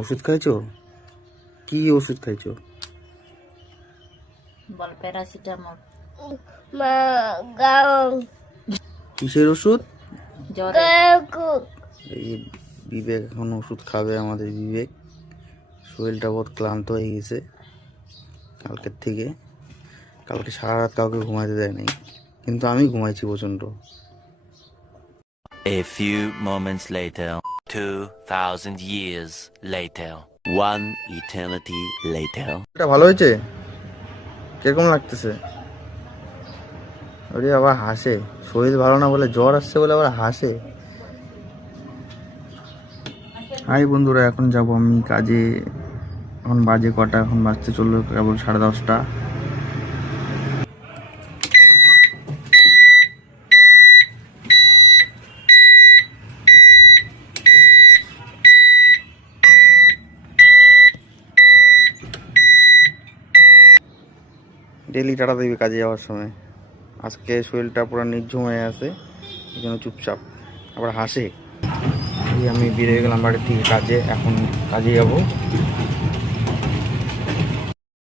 ওষুধ খাইছো? কি ওষুধ খাইছো? বল প্যারাসিটামল। কিসের ওষুধ? জ্বর। এই বিবেক এখন ওষুধ খাবে। আমাদের বিবেক শরীরটা বহুত ক্লান্ত হয়ে গেছে কালকের থেকে। কালকে সারা রাত কাউকে ঘুমাইতে দেয় নাই, কিন্তু আমি ঘুমাইছি প্রচন্ড। A few moments later, 2000 years later, one eternity later. এটা ভালো হয়েছে? কিরকম লাগতেছে? ওরে আবার হাসে, শরীর ভালো না বলে, জ্বর আসছে বলে আবার হাসে। হাই বন্ধুরা, এখন যাব আমি কাজে। এখন বাজে কটা? এখন বাজতে চললো কেবল 10:30। ডেলি টাটা দিবি কাজে যাওয়ার সময়। আজকে শরীরটা পুরো নির্ঝুম হয়ে আছে, এই জন্য চুপচাপ। আবার হাসে। এই আমি বেরিয়ে গেলাম বাড়ির থেকে কাজে, এখন কাজে যাবো।